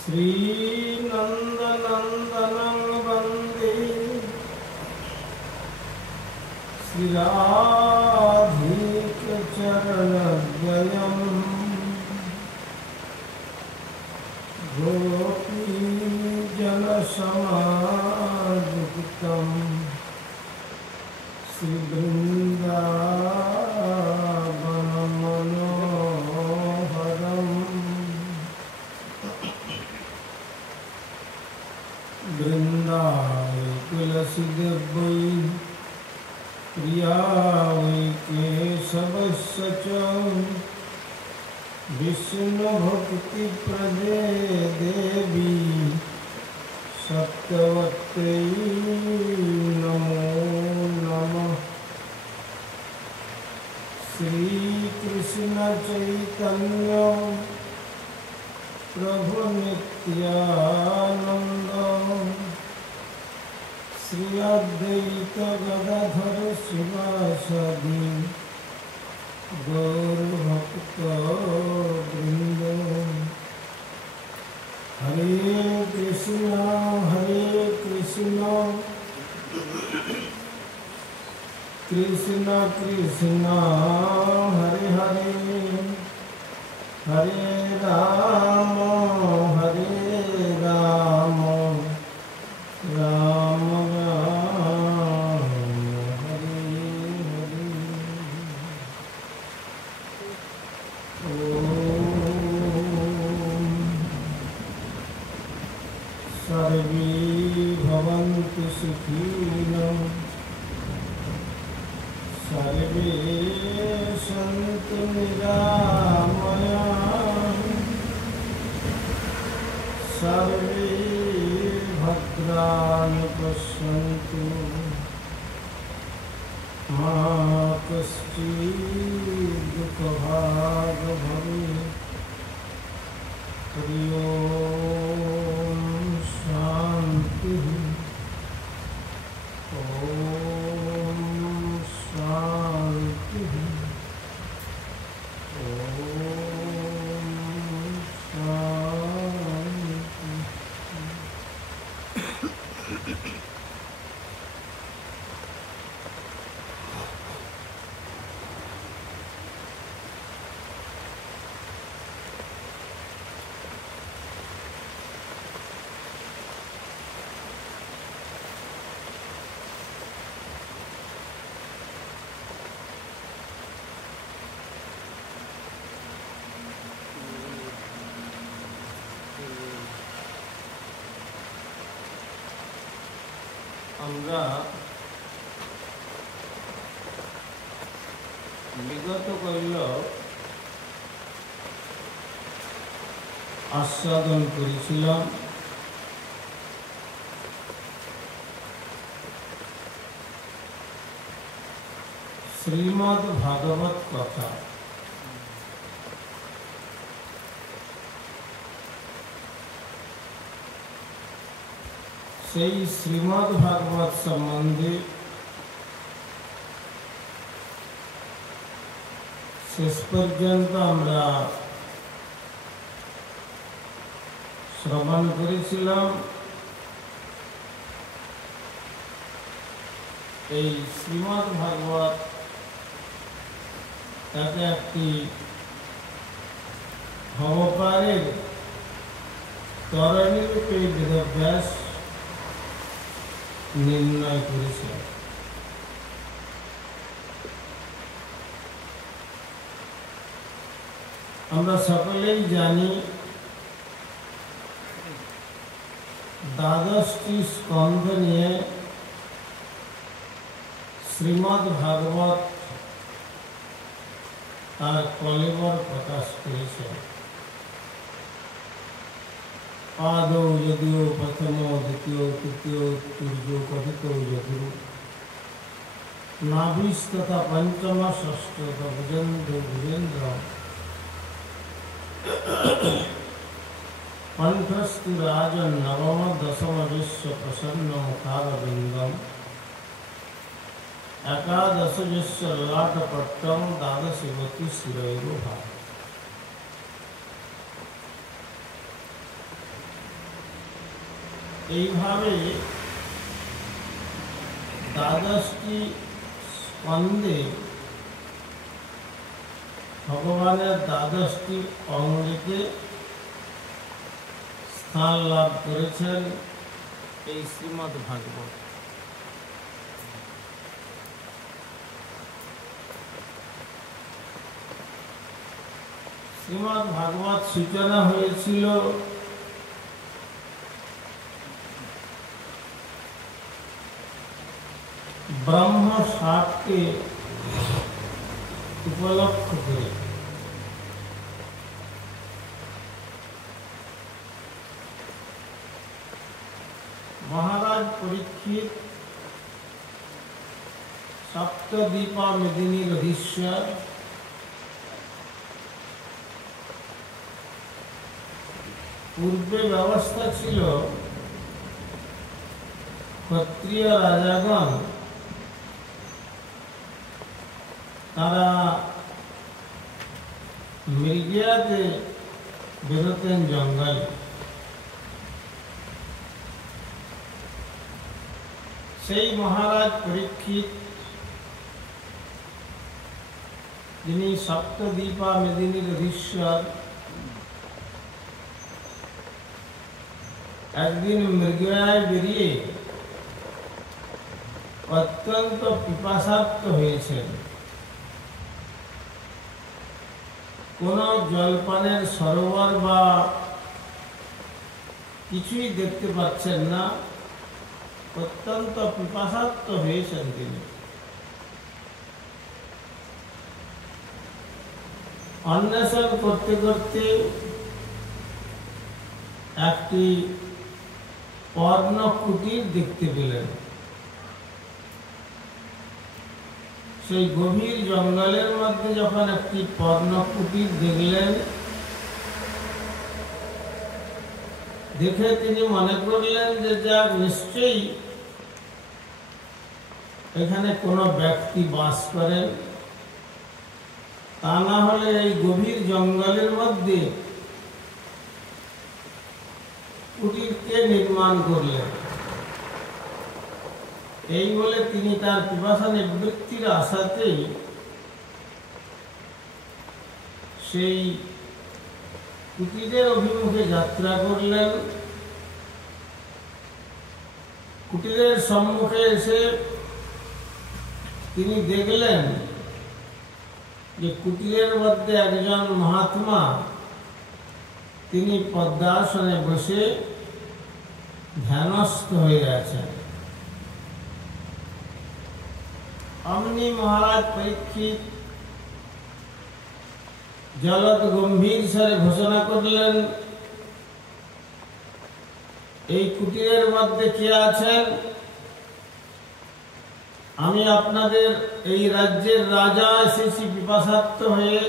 श्रीनन्दनन्दनं वन्दे श्रीराधिकचरणद्वयम् गोपीजनसमायुक्तं श्रीवृन्दावनमनोहरम् वृन्दाय तुलसीदेवै प्रिया वै केशवस्य च विष्णुभक्तिप्रदे देवी सत्यवत्यै नमो नमः। श्रीकृष्ण चैतन्य प्रभु नित्यानंद श्री अद्वैत गदाधर शिवासादि गौरभक्तवृंद। हरे कृष्ण कृष्ण कृष्ण हरे हरे, हरे राम राम राम हरे हरे। ओम सर्वे भवन्तु सुखिनः, सर्वे सन्तु निरामयाः, सर्वे भद्राणि पश्यन्तु मा कश्चित् दुःखभाग् भवेत्। हरि ओम शान्तिः। ओम शान्तिः। ओम शान्तिः। আমরা বিগত কইল আস্বাদন করেছিলাম শ্রীমদ্ ভাগবত কথা। সেই শ্রীমদ্ ভাগবত সম্বন্ধে শেষ পর্যন্ত আমরা শ্রবণ করেছিলাম। এই শ্রীমদ্ ভাগবত তাতে একটি ভবপারের তরণীরূপে বেদব্যাস নির্ণয় করেছে। আমরা সকলেই জানি দ্বাদশটি স্কন্ধ নিয়ে শ্রীমদ্ ভাগবত তার কলেবর প্রকাশ করেছে। आदौ यदियो प्रथमो द्वितीयो तृतीयो चतुर्थो कथितो यदु नाभिस्तथा पंचम षष्ठ भुजन्तो भुजेन्द्र कंठस्तु राजन् नवम दशम विश्व प्रसन्न मुखारविन्दम् एकादश विश्व ललाटपट्टं द्वादशवती शिरैरुहा। এইভাবে দ্বাদশটি স্কন্ধে ভগবানের দ্বাদশটি অঙ্গকে স্থান লাভ করেছেন এই শ্রীমদ্ ভাগবত। শ্রীমদ্ ভাগবত সূচনা হয়েছিল ব্রহ্ম শাককে উপলক্ষ করে। মহারাজ পরীক্ষিত সপ্তদ্বীপা মেদিনীর অধীশ্বর, পূর্বে ব্যবস্থা ছিল ক্ষত্রিয় রাজাগণ তারা মৃগয়াতে বেরোতেন জঙ্গলে। সেই মহারাজ পরীক্ষিত, যিনি সপ্তদ্বীপা মেদিনীর অধীশ্বর, একদিন মৃগয়ায় বেরিয়ে অত্যন্ত পিপাসার্ত হয়েছেন। কোন জলপানের সরোবর বা কিছুই দেখতে পাচ্ছেন না, অত্যন্ত পিপাসার্ত হয়েছেন তিনি। অন্বেষণ করতে করতে একটি পর্ণ কুটির দেখতে পেলেন। সেই গভীর জঙ্গলের মধ্যে যখন একটি পর্ণ কুটির দেখলেন, দেখে তিনি মনে করলেন যে যাক, নিশ্চয়ই এখানে কোনো ব্যক্তি বাস করেন, তা না হলে এই গভীর জঙ্গলের মধ্যে কুটির কে নির্মাণ করলেন। এই বলে তিনি তার পিপাসা নিবৃত্তির আশাতেই সেই কুটিরের অভিমুখে যাত্রা করলেন। কুটিরের সম্মুখে এসে তিনি দেখলেন যে কুটিরের মধ্যে একজন মহাত্মা, তিনি পদ্মাসনে বসে ধ্যানস্থ হয়ে আছেন। অমনি মহারাজ পরীক্ষিত জলদ গম্ভীর স্বরে ঘোষণা করলেন, এই কুটিরের মধ্যে কে আছেন? আমি আপনাদের এই রাজ্যের রাজা এসেছি পিপাসার্ত হয়ে।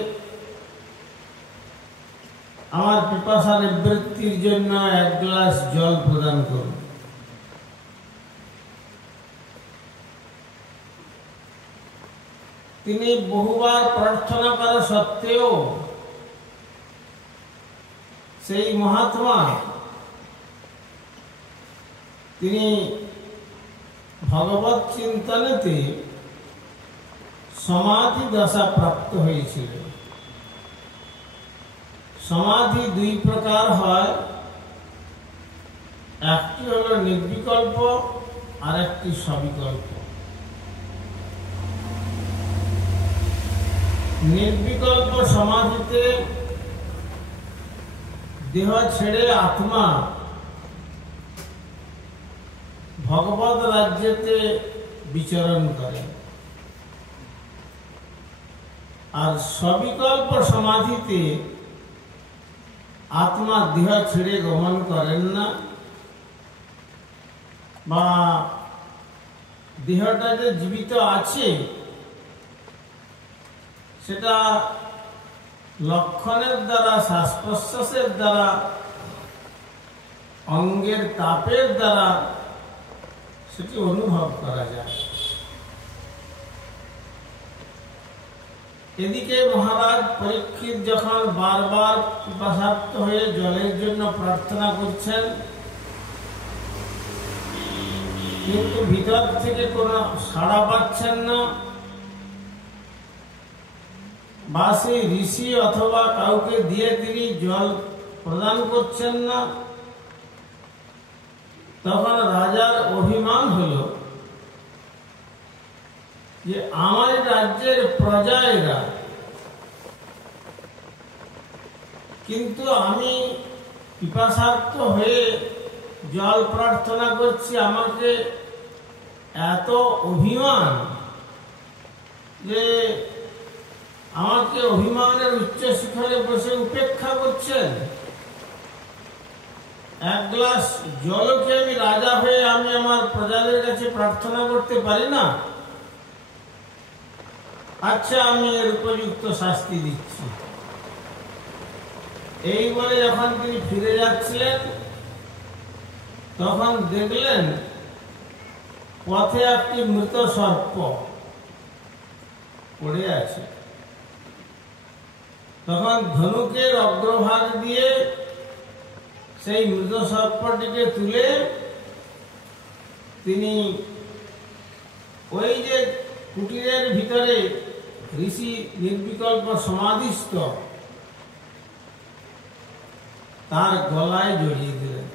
আমার পিপাসা নিবৃত্তির জন্য এক গ্লাস জল প্রদান করুন। তিনি বহুবার প্রার্থনা করা সত্ত্বেও সেই মহাত্মা তিনি ভগবত চিন্তনেতে সমাধি দশা প্রাপ্ত হয়েছিল। সমাধি দুই প্রকার হয়, একটি হলো নির্বিকল্প আর একটি সবিকল্প। নির্বিকল্প সমাধিতে দেহ ছেড়ে আত্মা ভগবত রাজ্যেতে বিচরণ করে, আর সবিকল্প সমাধিতে আত্মা দেহ ছেড়ে গমন করেন না, বা দেহটা যে জীবিত আছে সেটা লক্ষণের দ্বারা, শ্বাস প্রশ্বাসের দ্বারা, অঙ্গের তাপের দ্বারা সেটি অনুভব করা যায়। এদিকে মহারাজ পরীক্ষিত যখন বারবার পিপাসার্ত হয়ে জলের জন্য প্রার্থনা করছেন, কিন্তু ভিতর থেকে কোনো সাড়া পাচ্ছেন না, বা সেই ঋষি অথবা কাউকে দিয়ে তিনি জল প্রদান করছেন না। তখন রাজার অভিমান হলো যে আমার রাজ্যের প্রজা এরা, কিন্তু আমি পিপাসার্ত হয়ে জল প্রার্থনা করছি, আমাকে এত অভিমান যে আমাকে অভিমানের উচ্চ শিখরে বসে উপেক্ষা করছেন। এক গ্লাস জলকে আমি রাজা হয়ে আমি আমার প্রজাদের কাছে প্রার্থনা করতে পারি না? আচ্ছা, আমি এর উপযুক্ত শাস্তি দিচ্ছি। এই বলে যখন তিনি ফিরে যাচ্ছিলেন, তখন দেখলেন পথে একটি মৃত সর্প পড়ে আছে। তখন ধনুকের অগ্রভাগ দিয়ে সেই মৃত সর্পটিকে তুলে তিনি ওই যে কুটিরের ভিতরে ঋষি নির্বিকল্প সমাধিস্থ তার গলায় জড়িয়ে দিলেন।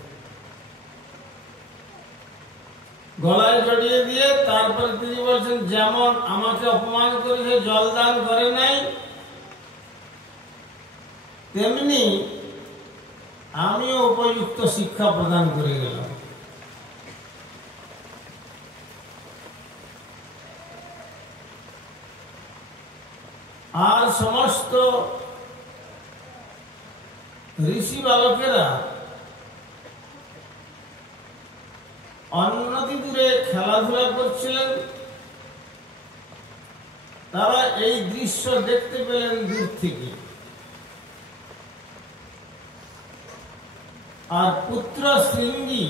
গলায় জড়িয়ে দিয়ে তারপরে তিনি বলছেন, যেমন আমাকে অপমান করেছে, জল দান করে নাই, তেমনি আমিও উপযুক্ত শিক্ষা প্রদান করে গেলাম। আর সমস্ত ঋষি বালকেরা অনতি দূরে খেলাধুলা করছিলেন। তারা এই দৃশ্য দেখতে পেলেন দূর থেকে। আর পুত্র শৃঙ্গী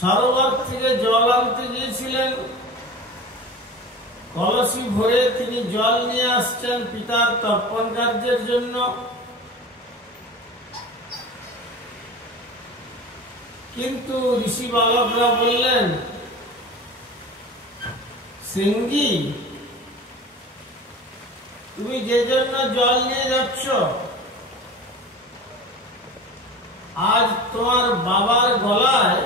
সরোবর থেকে জল আনতে গিয়েছিলেন। কলসি ভরে তিনি জল নিয়ে আসছেন পিতার তর্পণ কার্যের জন্য। কিন্তু ঋষি বালকরা বললেন, শৃঙ্গী, তুমি যে জন্য জল নিয়ে যাচ্ছ, আজ তোমার বাবার গলায়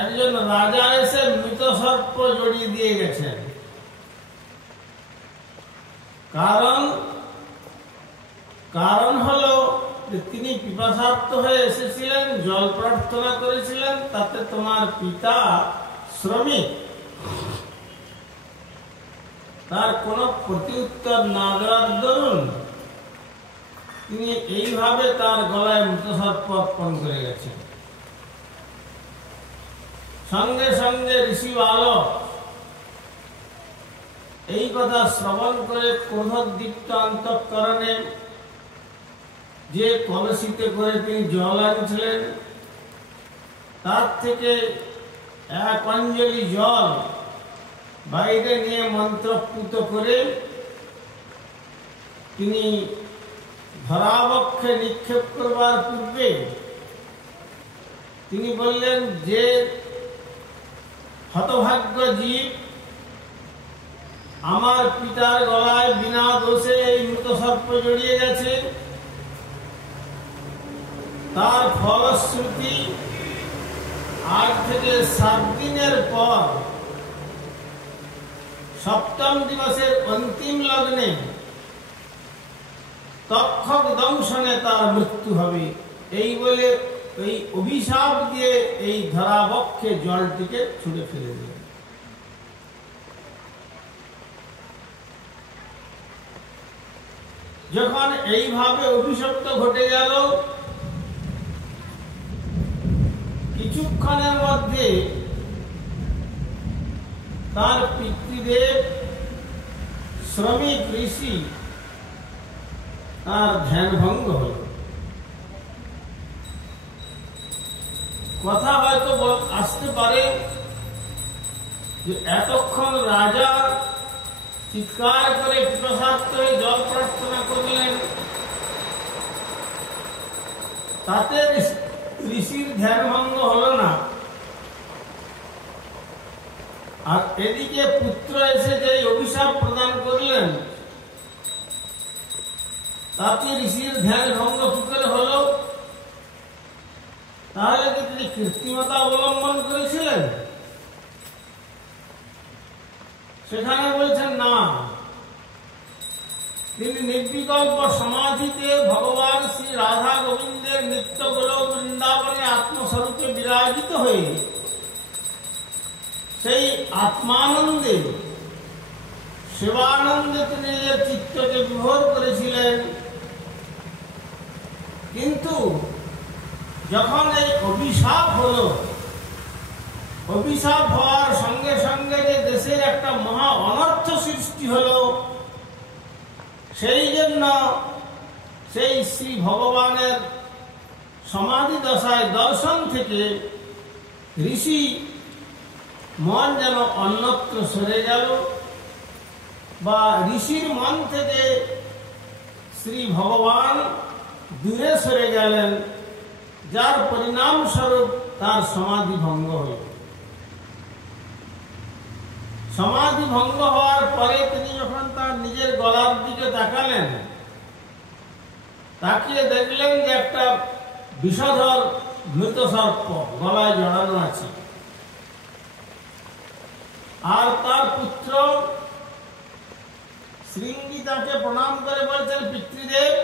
একজন রাজা এসে মৃত সর্প জড়িয়ে দিয়ে গেছেন। কারণ হলো যে তিনি পিপাসার্ত হয়ে এসেছিলেন, জল প্রার্থনা করেছিলেন, তাতে তোমার পিতা শ্রমিক, তার কোনো প্রত্যুত্তর না দেওয়ার দরুন তিনি এইভাবে তার গলায় মৃত সর্প অর্পণ করে গেছেন। সঙ্গে সঙ্গে ঋষি বালক এই কথা শ্রবণ করে ক্রোধোদ্দীপ্ত অন্তঃকরণে যে কলসিতে করে তিনি জল আনছিলেন, তার থেকে এক অঞ্জলি জল বাইরে নিয়ে মন্ত্রপুত করে তিনি ধরাবক্ষে নিক্ষেপ করবার পূর্বে তিনি বললেন, যে হতভাগ্য জীব আমার পিতার গলায় বিনা দোষে এই মৃত সর্প জড়িয়ে গেছে, তার ফলশ্রুতি আজ থেকে 7 দিনের পর সপ্তম দিবসের অন্তিম লগ্নে তক্ষক দংশনে তার মৃত্যু হবে। এই বলে এই অভিশাপ দিয়ে এই ধরাবক্ষে জলটিকে ছুঁড়ে ফেলে দিলেন। যখন এইভাবে অভিশপ্ত ঘটে গেল, কিছুক্ষণের মধ্যে তার পিতৃদেব শ্রমিক ঋষি তার ধ্যান ভঙ্গ হল। কথা হয়তো আসতে পারে যে এতক্ষণ রাজা চিৎকার করে পিপাসার্ত হয়ে জল প্রার্থনা করলেন, তাতে ঋষির ধ্যান ভঙ্গ হলো না। আর এদিকে পুত্র এসে যে অভিশাপ প্রদান করলেন, তাতে ঋষির ধ্যান ভঙ্গ কি করে হলো? তাহলে কি তিনি কৃত্রিমতা অবলম্বন করেছিলেন? সেখানে বলছেন না, তিনি নির্বিকল্প সমাধিতে ভগবান শ্রী রাধা গোবিন্দের নিত্য গোলক বৃন্দাবনে আত্মস্বরূপে বিরাজিত হয়ে সেই আত্মানন্দে সেবানন্দে তিনি নিজের চিত্তকে বিভোর করেছিলেন। কিন্তু যখন এই অভিশাপ হলো, অভিশাপ হওয়ার সঙ্গে সঙ্গে যে দেশের একটা মহা অনর্থ সৃষ্টি হলো, সেই জন্য সেই শ্রী ভগবানের সমাধি দশায় দর্শন থেকে ঋষি মন যেন অন্যত্র সরে গেল, বা ঋষির মন থেকে শ্রী ভগবান দূরে সরে গেলেন, যার পরিণামস্বরূপ তার সমাধি ভঙ্গ হল। সমাধি ভঙ্গ হওয়ার পরে তিনি যখন তার নিজের গলার দিকে তাকালেন, তাকিয়ে দেখলেন যে একটা বিষধর মৃত সর্প গলায় জড়ানো আছে। আর তার পুত্র শৃঙ্গি তাকে প্রণাম করে বলছেন, পিতৃদেব,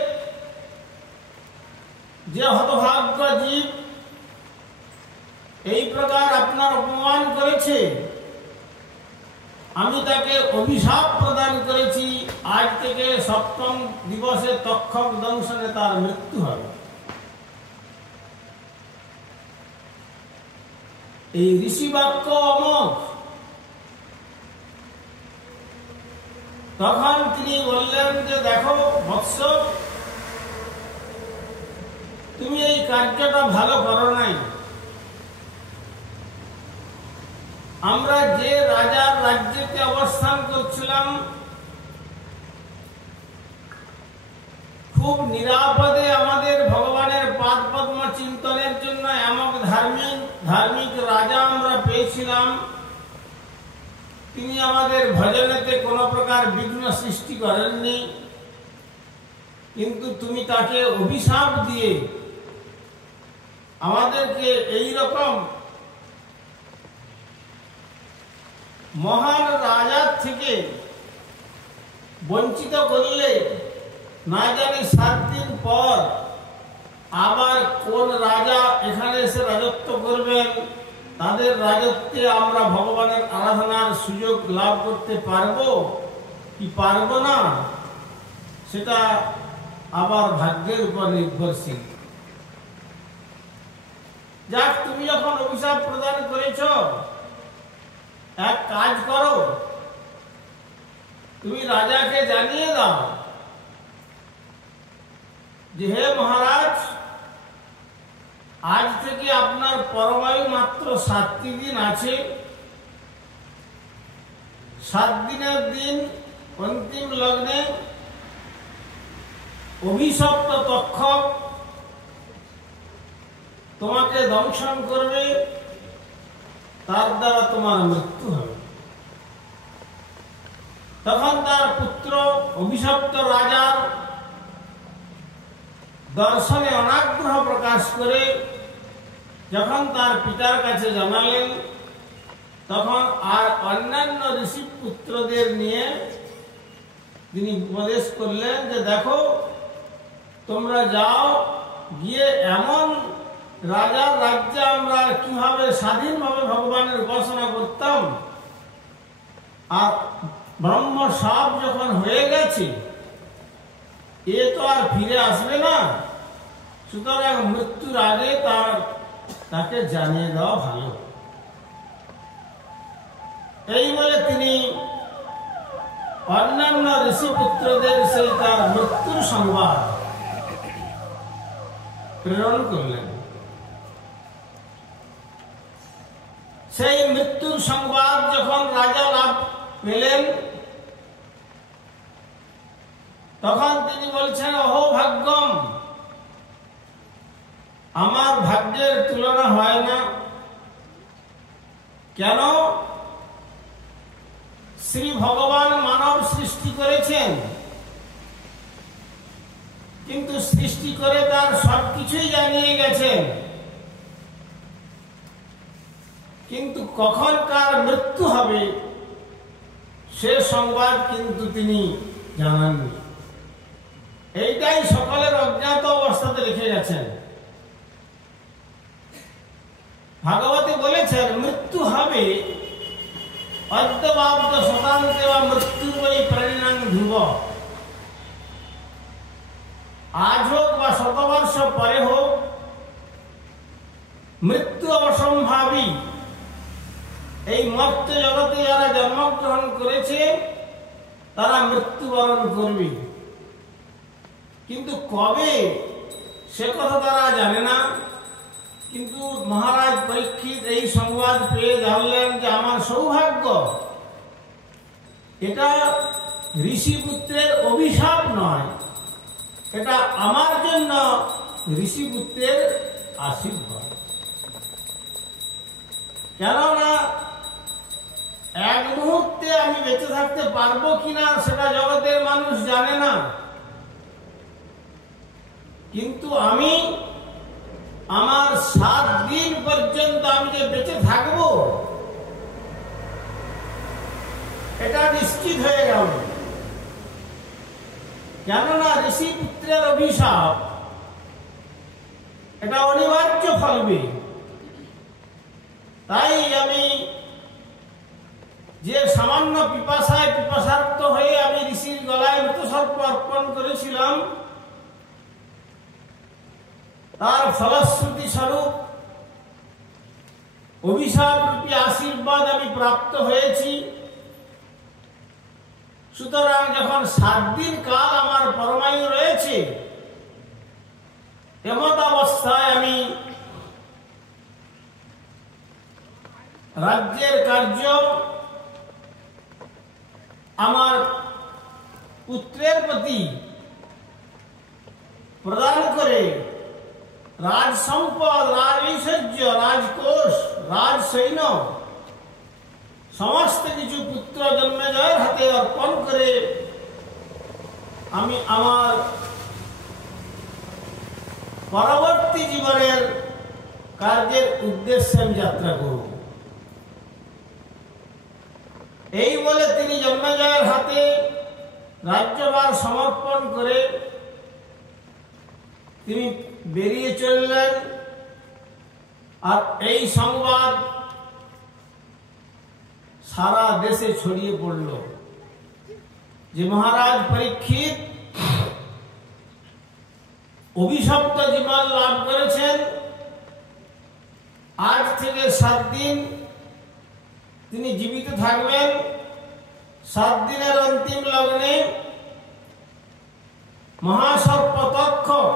যে হতভাগ্য জীব এই প্রকার আপনার অপমান করেছে, আমি তাকে অভিশাপ প্রদান করেছি, আজ থেকে 7ম দিবসে তক্ষক দংশনে তার মৃত্যু হবে। এই ঋষি বাক্য অমোঘ। তখন তিনি বললেন যে, দেখো বৎস, তুমি এই কার্যটা ভালো করো নাই। আমরা যে রাজার রাজ্যে অবস্থান করছিলাম, খুব নিরাপদে আমাদের ভগবানের পাদ পদ্ম চিন্তনের জন্য এমন ধার্মিক রাজা আমরা পেয়েছিলাম। তিনি আমাদের ভজনেতে কোনো প্রকার বিঘ্ন সৃষ্টি করেননি, কিন্তু তুমি তাকে অভিশাপ দিয়ে আমাদেরকে এই রকম মহান রাজার থেকে বঞ্চিত করলে, না জানি 7 দিন পর আবার কোন রাজা এখানে এসে রাজত্ব করবেন, তাদের রাজত্বে আমরা ভগবানের আরাধনার সুযোগ লাভ করতে পারবো কি পারবো না, সেটা আবার ভাগ্যের উপর নির্ভরশীল। যাক, তুমি যখন অভিশাপ প্রদান করেছ, এক কাজ করো, তুমি রাজাকে জানিয়ে দাও যে, হে মহারাজ, আজ থেকে আপনার পরমায়ু মাত্র 7টি দিন আছে। 7 দিনের দিন অন্তিম লগ্নে অভিশপ্ত তক্ষক তোমাকে দংশন করবে, তার দ্বারা তোমার মৃত্যু হবে। তখন তার পুত্র অভিশপ্ত রাজার দর্শনে অনাগ্রহ প্রকাশ করে যখন তার পিতার কাছে জানালেন, তখন আর অন্যান্য ঋষি পুত্রদের নিয়ে তিনি উপদেশ করলেন যে, দেখো, তোমরা যাও, গিয়ে এমন রাজার রাজ্যে আমরা কিভাবে স্বাধীনভাবে ভগবানের উপাসনা করতাম, আর ব্রহ্ম সাপ যখন হয়ে গেছে, এ তো আর ফিরে আসবে না, সুতরাং মৃত্যুর আগে তাকে জানিয়ে দেওয়া ভালো। এই বলে তিনি অন্যান্য ঋষিপুত্রদের সেই তার মৃত্যুর সংবাদ প্রেরণ করলেন। সেই মৃত্যুর সংবাদ যখন রাজা লাভ পেলেন, তখন তিনি বলছেন, অহো ভাগ্যম, আমার ভাগ্যের তুলনা হয় না। কেন? শ্রী ভগবান মানব সৃষ্টি করেছেন, কিন্তু সৃষ্টি করে তার সবকিছুই জানিয়ে গেছেন, কিন্তু কখন কার মৃত্যু হবে সে সংবাদ কিন্তু তিনি জানাননি। এইটাই সকলের অজ্ঞাত অবস্থাতে রেখে গেছেন। ভাগবতী বলেছেন মৃত্যু হবে, অদ্যবাব্দ শতান্তে বা মৃত্যুর বৈ প্রাণিনাং ধ্রুব। আজ হোক বা শতবর্ষ পরে হোক, মৃত্যু অসম্ভাবী। এই মর্ত জগতে যারা জন্মগ্রহণ করেছে তারা মৃত্যুবরণ করবে, কিন্তু কবে সে কথা তারা জানে না। কিন্তু মহারাজ পরীক্ষিত এই সংবাদ পেয়ে জানলেন যে আমার সৌভাগ্য, এটা ঋষিপুত্রের অভিশাপ নয়, এটা আমার জন্য ঋষিপুত্রের আশীর্বাদ। কেননা এক মুহূর্তে আমি বেঁচে থাকতে পারবো কিনা সেটা জগতের মানুষ জানে না, কিন্তু আমি আমার 7 দিন পর্যন্ত আমি যে বেঁচে থাকবো এটা নিশ্চিত হয়ে গেল। কেননা ঋষিপুত্রের অভিশাপ এটা অনিবার্য ফলবে। তাই আমি যে সামান্য পিপাসার্থ হয়ে আমি ঋষির গলায় মৃতসর্প অর্পণ করেছিলাম, তার ফলশ্রুতি স্বরূপ অভিশাপ রূপী আশীর্বাদ আমি প্রাপ্ত হয়েছি। সুতরাং যখন 7 দিন কাল আমার পরমায়ু রয়েছে, এমত অবস্থায় আমি রাজ্যের কার্য আমার পুত্রের প্রতি প্রদান করে রাজ সম্পদ, রাজ ঐশ্বর্য, রাজকোষ, রাজ সৈন্য সমস্ত কিছু পুত্র জন্মেজয়ের হাতে অর্পণ করে আমি আমার পরবর্তী জীবনের কার্যের উদ্দেশ্যে আমি যাত্রা করব। এই বলে তিনি জন্মেজয়ের হাতে রাজ্যভার সমর্পণ করে তিনি বেরিয়ে চললেন। আর এই সংবাদ সারা দেশে ছড়িয়ে পড়ল যে মহারাজ পরীক্ষিত অভিশপ্ত জীবন লাভ করেছেন। আজ থেকে 7 দিন তিনি জীবিত থাকবেন। 7 দিনের অন্তিম লগ্নে মহাসর্প তক্ষক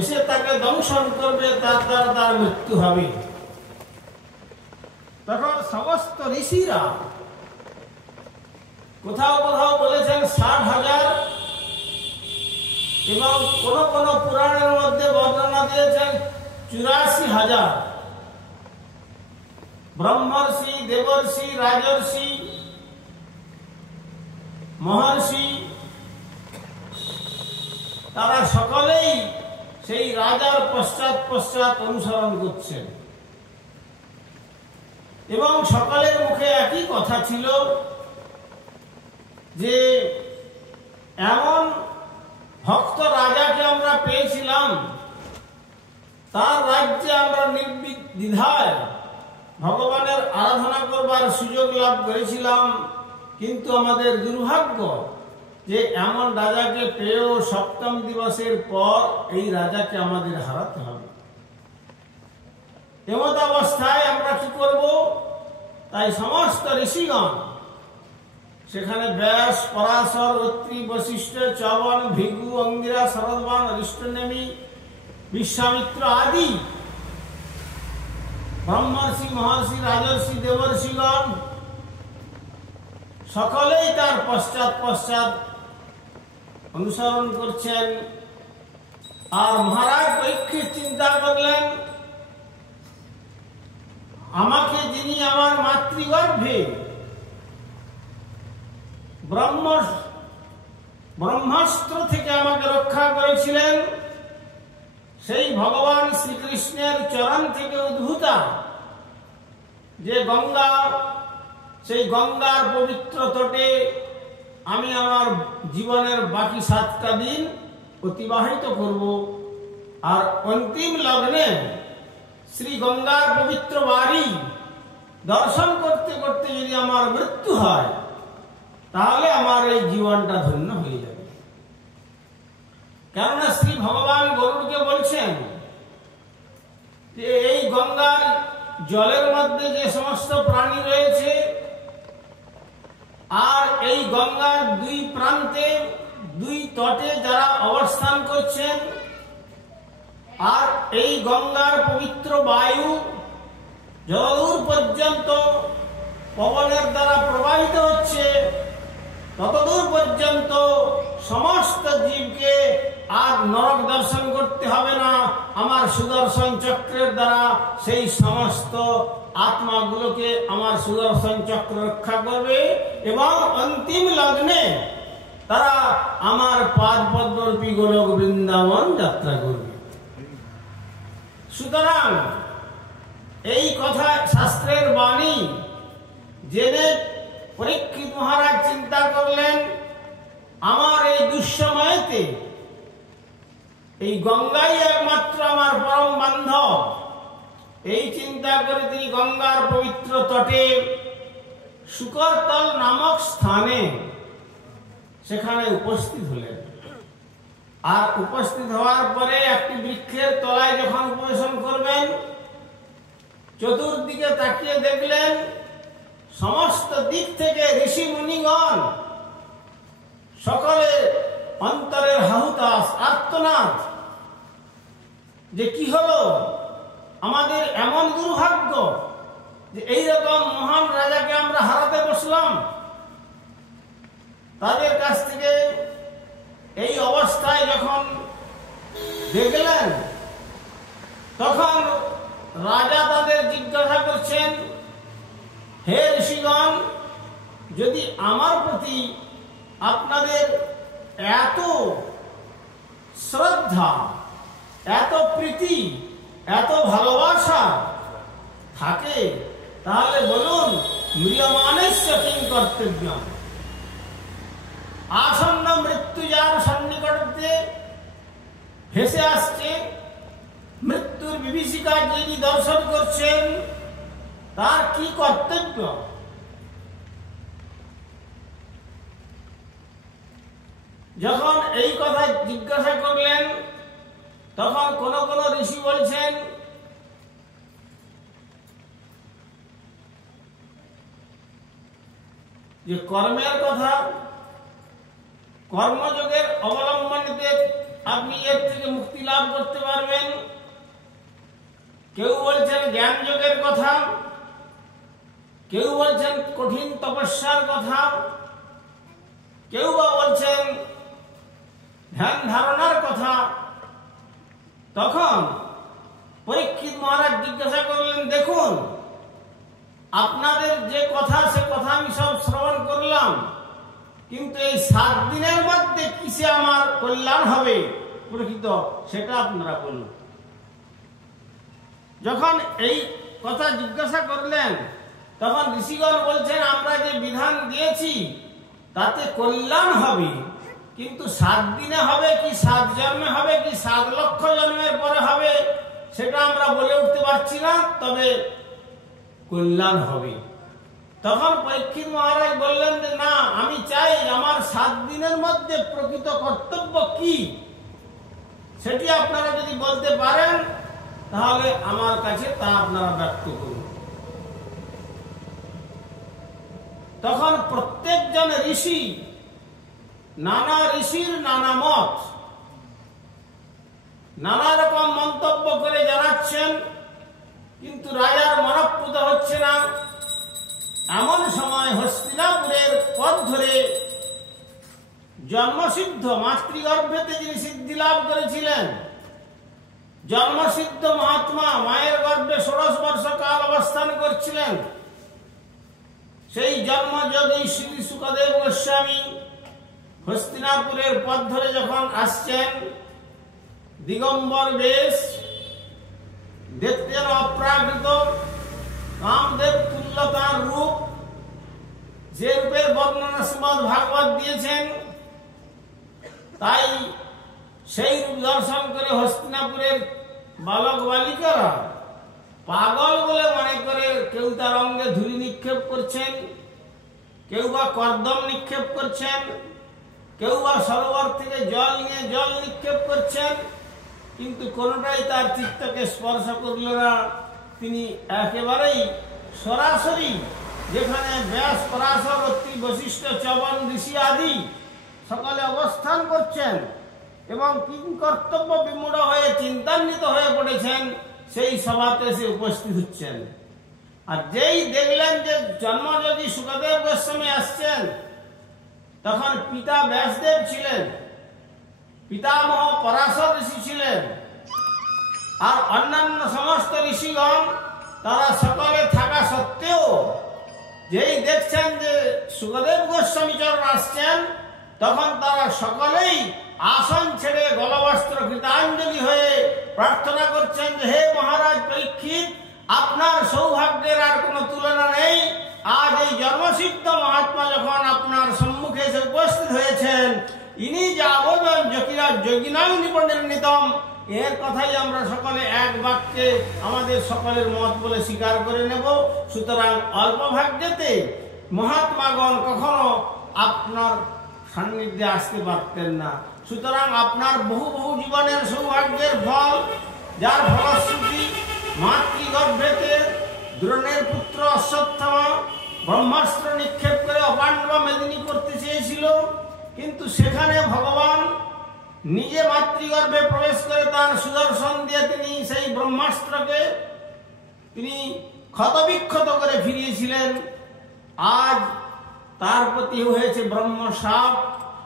এসে তাকে দংশন করবে, তার দ্বারা তার মৃত্যু হবে। তখন সমস্ত ঋষিরা কোথাও কোথাও বলেছেন 60,000 এবং কোন কোন পুরাণের মধ্যে বর্ণনা দিয়েছেন 84,000 ব্রহ্মর্ষি, দেবর্ষি, রাজর্ষি, মহর্ষি, তারা সকলেই সেই রাজার পশ্চাৎ অনুসরণ করছেন এবং সকলের মুখে একই কথা ছিল যে এমন ভক্ত রাজাকে আমরা পেয়েছিলাম, তার রাজ্যে আমরা নির্দ্বিধায় ভগবানের আরাধনা করবার সুযোগ লাভ করেছিলাম। কিন্তু আমাদের দুর্ভাগ্য যে এমন রাজাকে পেয়েও 7ম দিবসের পর এই রাজাকে আমাদের হারাতে হবে। এমত অবস্থায় আমরা কি করব? তাই সমস্ত ঋষিগণ সেখানে ব্যাস, পরাশর, অত্রি, বশিষ্ঠ, চবন, ভৃগু, অঙ্গিরা, শরদ্বান, অরিষ্টনেমি, বিশ্বামিত্র আদি ব্রহ্মর্ষি, মহর্ষি, রাজর্ষি, দেবর্ষিগণ সকলেই তার পশ্চাৎ অনুসরণ করছেন আর মহারাজ পরীক্ষিত চিন্তা করলেন, আমাকে যিনি আমার মাতৃগর্ভে ব্রহ্মাস্ত্র থেকে আমাকে রক্ষা করেছিলেন, সেই ভগবান শ্রীকৃষ্ণের চরণ থেকে উদ্ভূতা যে গঙ্গা, সেই গঙ্গার পবিত্র তটে আমি আমার জীবনের বাকি 7টা দিন অতিবাহিত করব। আর অন্তিম লগ্নে শ্রী গঙ্গার পবিত্র বাড়ি দর্শন করতে করতে যদি আমার মৃত্যু হয়, তাহলে আমার এই জীবনটা ধন্য হয়ে যাবে। কেননা শ্রী ভগবান গরুড়কে বলছেন যে এই গঙ্গার জলের মধ্যে যে সমস্ত প্রাণী রয়েছে, আর এই গঙ্গার 2 প্রান্তে 2 তটে যারা অবস্থান করছেন, আর এই গঙ্গার পবিত্র বায়ু যতদূর পর্যন্ত পবনের দ্বারা প্রবাহিত হচ্ছে, ততদূর পর্যন্ত সমস্ত জীবকে আর নরক দর্শন করতে হবে না। আমার সুদর্শন চক্রের দ্বারা সেই সমস্ত আত্মাগুলোকে আমার সুদর্শন চক্র রক্ষা করবে এবং অন্তিম লগ্নে তারা আমার পাদপদ্মরূপী গোলক বৃন্দাবন যাত্রা করবে। সুতরাং এই কথা শাস্ত্রের বাণী জেনে পরীক্ষিত মহারাজ চিন্তা করলেন, আমার এই দুঃসময়েতে এই গঙ্গাই একমাত্র আমার পরম বান্ধব। এই চিন্তা করে তিনি গঙ্গার পবিত্র তটে শুকরতল নামক স্থানে সেখানে উপস্থিত হলেন। আর উপস্থিত হওয়ার পরে একটি বৃক্ষের তলায় যখন উপবেশন করবেন, চতুর্দিকে তাকিয়ে দেখলেন সমস্ত দিক থেকে ঋষি মুনিগণ সকলে অন্তরের হাহুতাস, আর্তনাদ, যে কি হলো, আমাদের এমন দুর্ভাগ্য যে এইরকম মহান রাজাকে আমরা হারাতে বসলাম। তাদের কাছ থেকে এই অবস্থায় যখন দেখলেন, তখন রাজা তাদের জিজ্ঞাসা করছেন, হে ঋষিগণ, যদি আমার প্রতি আপনাদের এত শ্রদ্ধা, এত প্রীতি, এত ভালোবাসা থাকে, তাহলে বলুন ম্রিয়মাণস্য কিং কর্তব্যম। আসন্ন মৃত্যু যার সন্নিকটে ভেসে আসছে, মৃত্যুর বিভীষিকা যিনি দর্শন করছেন, তার কি কর্তব্য? যখন এই কথা জিজ্ঞাসা করলেন, তখন কোন কোন ঋষি বলছেন যে কর্মের কথা, কর্মযোগের অবলম্বনে আপনি এর থেকে মুক্তি লাভ করতে পারবেন। কেউ বলছেন জ্ঞান যোগের কথা, কেউ বলছেন কঠিন তপস্যার কথা, কেউ বা বলছেন ধ্যান ধারণার কথা। তখন পরীক্ষিত মহারাজ জিজ্ঞাসা করলেন, দেখুন আপনাদের যে কথা, সে কথা আমি সব শ্রবণ করলাম, কিন্তু এই 7 দিনের মধ্যে কিসে আমার কল্যাণ হবে প্রকৃত, সেটা আপনারা বলুন। যখন এই কথা জিজ্ঞাসা করলেন, তখন ঋষিগণ বলছেন, আমরা যে বিধান দিয়েছি তাতে কল্যাণ হবে, কিন্তু 7 দিনে হবে কি 7 জন্মে হবে কি 7 লক্ষ জন্মের পরে হবে, সেটা আমরা বলে উঠতে পারছি না, তবে কল্যাণ হবে। তখন পরীক্ষিত মহারাজ বললেন যে না, আমি চাই আমার 7 দিনের মধ্যে প্রকৃত কর্তব্য কি, সেটি আপনারা যদি বলতে পারেন, তাহলে আমার কাছে তা আপনারা ব্যক্ত করুন। তখন প্রত্যেকজন ঋষি, নানা ঋষির নানা মত, নানা রকম মন্তব্য করে জানাচ্ছেন, কিন্তু রাজার মনঃপুত হচ্ছে না। এমন সময় হস্তিনাপুরের পথ ধরে জন্মসিদ্ধ মাতৃগর্ভেতে যিনি সিদ্ধি লাভ করেছিলেন জন্মসিদ্ধ মহাত্মা মায়ের গর্ভে 16 বর্ষ কাল অবস্থান করছিলেন। সেই জন্মযোগী শ্রী শুকদেব গোস্বামী হস্তিনাপুরের পথ ধরে যখন আসছেন, দিগম্বর বেশ, দেখতে যেন অপ্রাকৃত, কামদেব তুল্য তাঁর রূপ, যে রূপের বর্ণনা শ্রীমদ ভাগবত দিয়েছেন, তাই সেই রূপ দর্শন করে হস্তিনাপুরের বালক বালিকারা পাগল বলে মনে করে কেউ তার অঙ্গে ধুলি নিক্ষেপ করছেন, কেউ বা কর্দম নিক্ষেপ করছেন, কেউ বা সরোবর থেকে জল নিয়ে জল নিক্ষেপ করছেন, কিন্তু কোনোটাই তার চিত্তকে স্পর্শ করল না। তিনি একেবারেই সরাসরি যেখানে ব্যাস, পরাশর, অত্রি, বশিষ্ঠ, চ্যবন ঋষি আদি সকলে অবস্থান করছেন এবং কিংকর্তব্য বিমূঢ় হয়ে চিন্তান্বিত হয়ে পড়েছেন, সেই সভাতে সে উপস্থিত হচ্ছেন। আর যেই দেখলেন যে জন্মযোগী শুকদেব গোস্বামী আসছেন, তখন পিতা ব্যাসদেব ছিলেন, পিতামহ পরাশর ঋষি ছিলেন, আর অন্যান্য সমস্ত ঋষিগণ তারা সকলে থাকা সত্ত্বেও যেই দেখছেন যে শুকদেব গোস্বামী চরণ আসছেন, তখন তারা সকলেই আসন ছেড়ে গলবস্ত্র কৃতাঞ্জলি হয়ে প্রার্থনা করছেন যে হে মহারাজ পরীক্ষিত, আপনার সৌভাগ্যের আর কোনো তুলনা নেই। আজ এই জন্মসিদ্ধ মহাত্মা যখন আপনার সম্মুখে এসে উপস্থিত হয়েছেন, ইনি যা আবদান যোগীরা যোগিনাং নিপণ্ডিতম, এর কথাই আমরা সকলে এক বাক্যে আমাদের সকলের মত বলে স্বীকার করে নেব। সুতরাং অল্প ভাগ্যেতে মহাত্মাগণ কখনো আপনার সান্নিধ্যে আসতে পারতেন না। সুতরাং আপনার বহু বহু জীবনের সৌভাগ্যের ফল, যার ফলশ্রুতি মাতৃগর্ভেতে দ্রোণের পুত্র অশ্বত্থামা ব্রহ্মাস্ত্র নিক্ষেপ করে অপাণ্ডব মেদিনী করতে চেয়েছিল, কিন্তু সেখানে ভগবান নিজে মাতৃগর্ভে প্রবেশ করে তার সুদর্শন দিয়ে তিনি সেই ব্রহ্মাস্ত্রকে তিনি ক্ষতবিক্ষত করে ফিরিয়েছিলেন। আজ তার প্রতি হয়েছে ব্রহ্মশাপ,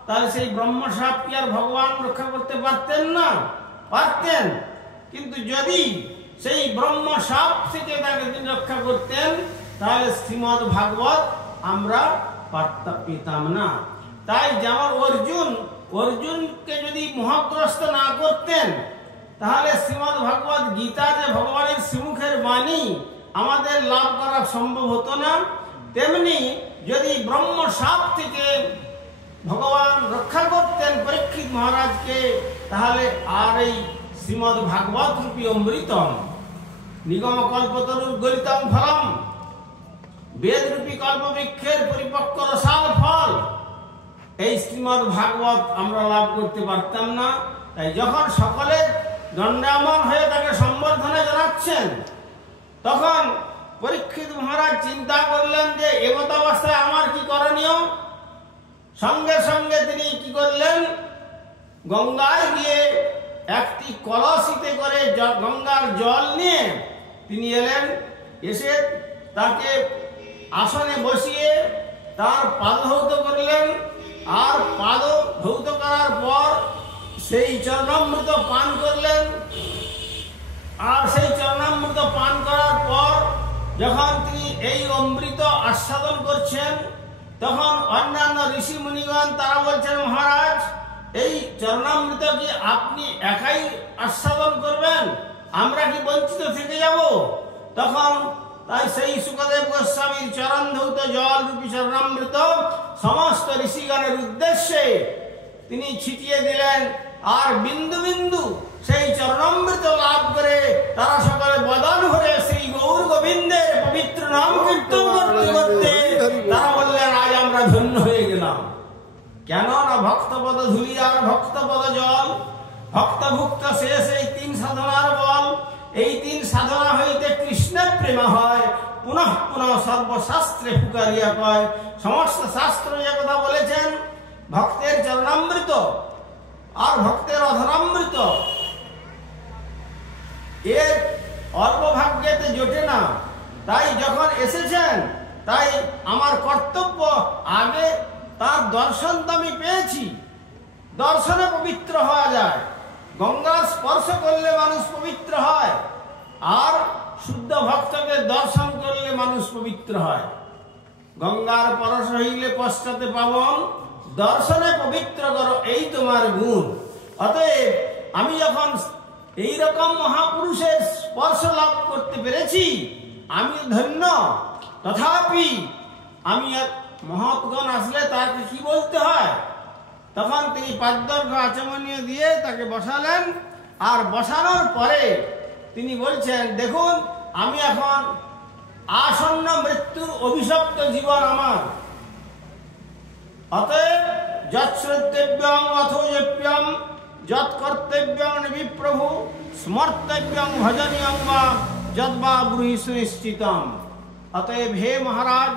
তাহলে সেই ব্রহ্মশাপ কি আর ভগবান রক্ষা করতে পারতেন না? পারতেন। কিন্তু যদি সেই ব্রহ্মশাপ থেকে তাকে তিনি রক্ষা করতেন, তাহলে শ্রীমদ ভাগবত আমরা পেতাম না। তাই যেমন অর্জুনকে যদি মোহগ্রস্ত না করতেন, তাহলে শ্রীমদ ভাগবত গীতা যে ভগবানের শ্রীমুখের বাণী আমাদের লাভ করা সম্ভব হতো না। তেমনি যদি ব্রহ্মশাপ থেকে ভগবান রক্ষা করতেন পরীক্ষিত মহারাজকে, তাহলে আর এই শ্রীমদ ভাগবত রূপী অমৃতম নিগম কল্পতরুর গলিতম ফলম, বেদ রূপী কল্পবৃক্ষের পরিপক্ক রসাল ফল, এই শ্রীমদ ভাগবত আমরা লাভ করতে পারতাম না। তাই যখন সকলে দণ্ডায়মান হয়ে তাকে সম্বর্ধনা জানাচ্ছেন, তখন পরীক্ষিত মহারাজ চিন্তা করলেন যে এগতাবস্থায় আমার কি করণীয়। সঙ্গে সঙ্গে তিনি কি করলেন, গঙ্গায় গিয়ে একটি কলসিতে করে গঙ্গার জল নিয়ে তিনি এলেন। এসে তাকে আসনে বসিয়ে তার পাদধৌত করলেন, আর পাদ ধৌত করার পর সেই চরণামৃত পান করলেন। আর সেই চরণামৃত পান করার পর যখন তিনি এই অমৃত আস্বাদন করছেন, তখন অন্যান্য ঋষি মুনিগণ তারা বলছেন, মহারাজ এই চরণামৃত কি আপনি একাই আস্বাদন করবেন? আমরা কি বঞ্চিত থেকে যাব? তখন তাই সেই শুকদেব গোস্বামীর চরণ ধৌত জল রূপী চরণামৃত সমস্ত ঋষিগণের উদ্দেশ্যে তিনি ছিটিয়ে দিলেন। আর বিন্দু বিন্দু সেই চরণামৃত লাভ করে তারা সকলে বদন ভরে সেই গৌর গোবিন্দের পবিত্র নাম কীর্তন করতে করতে তারা বললেন, আজ আমরা ধন্য হয়ে গেলাম। কেন না ভক্তপদ ধুলি আর ভক্তপদ জল, ভক্তভুক্ত শেষ এই তিন সাধনার বল। এই তিন সাধনা হইতে কৃষ্ণের প্রেম হয়, পুনঃ পুনঃ সর্বশাস্ত্রে পুকারিয়া কয়। সমস্ত শাস্ত্র যে কথা বলেছেন, ভক্তের চরণামৃত আর ভক্তের অধরামৃত এর অল্প ভাগ্যেতে জোটে না। তাই যখন এসেছেন, তাই আমার কর্তব্য আগে তার দর্শন তো আমি পেয়েছি, দর্শনে পবিত্র হওয়া যায়। গঙ্গা স্পর্শ করলে মানুষ পবিত্র হয়, আর শুদ্ধ ভক্তকে দর্শন করলে মানুষ পবিত্র হয়। গঙ্গার পরশ হইলে পশ্চাতে পাবন, দর্শনে পবিত্র করো এই তোমার গুণ। অতএব আমি যখন এইরকম মহাপুরুষের স্পর্শ লাভ করতে পেরেছি আমি ধন্য। তথাপি আমি মহৎগণ আসলে তাকে কি বলতে হয়, তখন তিনি পাদ্যর্ঘ আচমনীয় দিয়ে তাকে বসালেন। আর বসানোর পরে তিনি বলছেন, দেখুন আমি এখন আসন্ন মৃত্যুর অভিশপ্ত জীবন আমার। অতএব যৎশ্রদ্ধব্যং অথোজপ্যং যৎ কর্তব্যং বিপ্রভু স্মর্তব্যং ভজনীয়ং বা যদ্বা ব্রূহি সুনিশ্চিতম। অতএব হে মহারাজ,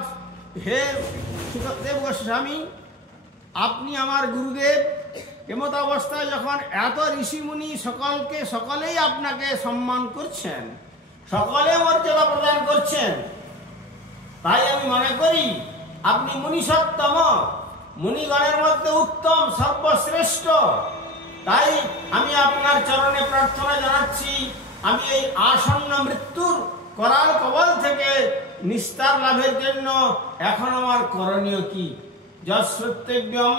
হে সুখদেব গোস্বামী, আপনি আমার গুরুদেব, এমত অবস্থায় যখন এত ঋষিমুনি সকলেই আপনাকে সম্মান করছেন, সকলে মর্যাদা প্রদান করছেন, তাই আমি মনে করি আপনি মুনিসত্তম, মুনিগণের মধ্যে উত্তম, সর্বশ্রেষ্ঠ। তাই আমি আপনার চরণে প্রার্থনা জানাচ্ছি, আমি এই আসন্ন মৃত্যুর করাল কবল থেকে নিস্তার লাভের জন্য এখন আমার করণীয় কি? যৎশ্রোতব্যম,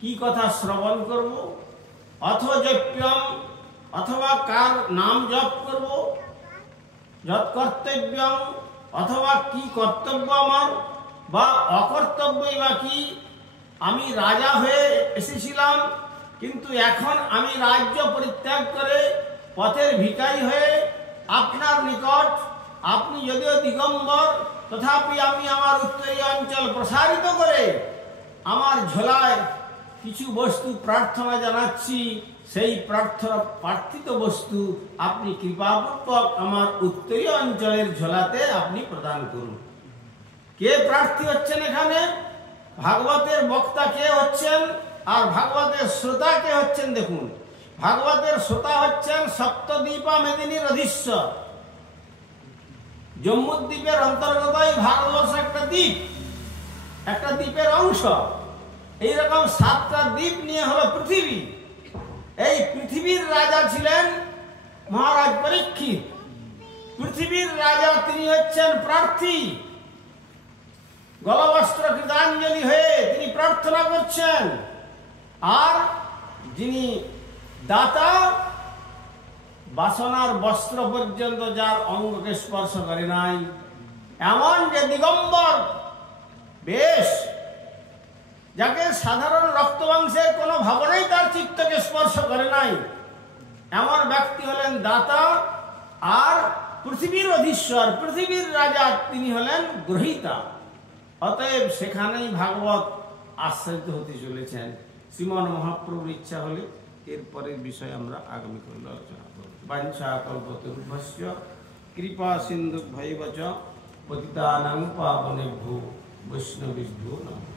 কি কথা শ্রবণ করব, অথোজপ্যম, অথবা কার নাম জপ করব, যৎকর্তব্যম, অথবা কি কর্তব্য আমার, বা অকর্তব্যই বা কি। আমি রাজা হয়ে এসেছিলাম, কিন্তু এখন আমি রাজ্য পরিত্যাগ করে পথের ভিখারি হয়ে আপনার নিকট, আপনি যদিও দিগম্বর, তথাপি আমি আমার উত্তরীয় অঞ্চল প্রসারিত করে আমার ঝোলায় কিছু বস্তু প্রার্থনা জানাচ্ছি। সেই প্রার্থিত বস্তু আপনি কৃপাপূর্বক আমার উত্তরীয় অঞ্চলের ঝোলাতে আপনি প্রদান করুন। কে প্রার্থী হচ্ছেন এখানে? ভাগবতের বক্তা কে হচ্ছেন আর ভাগবতের শ্রোতা কে হচ্ছেন? দেখুন, ভাগবতের শ্রোতা হচ্ছেন সপ্তদ্বীপা মেদিনীর অধীশ্বর। জম্মুদ্বীপের অন্তর্গতই ভারতবর্ষ একটা দ্বীপের অংশ। এইরকম 7টা দ্বীপ নিয়ে হলো পৃথিবী। এই পৃথিবীর রাজা ছিলেন মহারাজ পরীক্ষিত। পৃথিবীর রাজা তিনি হচ্ছেন প্রার্থী। গলবস্ত্র কৃতাঞ্জলি হয়ে তিনি প্রার্থনা করছেন। আর যিনি দাতা, বাসনার বস্ত্র পর্যন্ত যার অঙ্গকে স্পর্শ করে নাই, এমন যে দিগম্বর বেশ, যাকে সাধারণ রক্তবংশের কোনো ভাবনাই তার চিত্তকে স্পর্শ করে নাই, এমন ব্যক্তি হলেন দাতা। আর পৃথিবীর অধীশ্বর, পৃথিবীর রাজা তিনি হলেন গ্রহীতা। অতএব সেখানেই ভাগবত আশ্রিত হতে চলেছেন। শ্রীমন মহাপ্রভুর ইচ্ছা হলে এরপরের বিষয়ে আমরা আগামীকাল আলোচনা করব। বাঞ্ছা কল্পতরুভ্যশ্চ কৃপা সিন্ধু ভৈবচ পতিতানাং পাবনেভ্যো বৈষ্ণবেভ্যো নমঃ।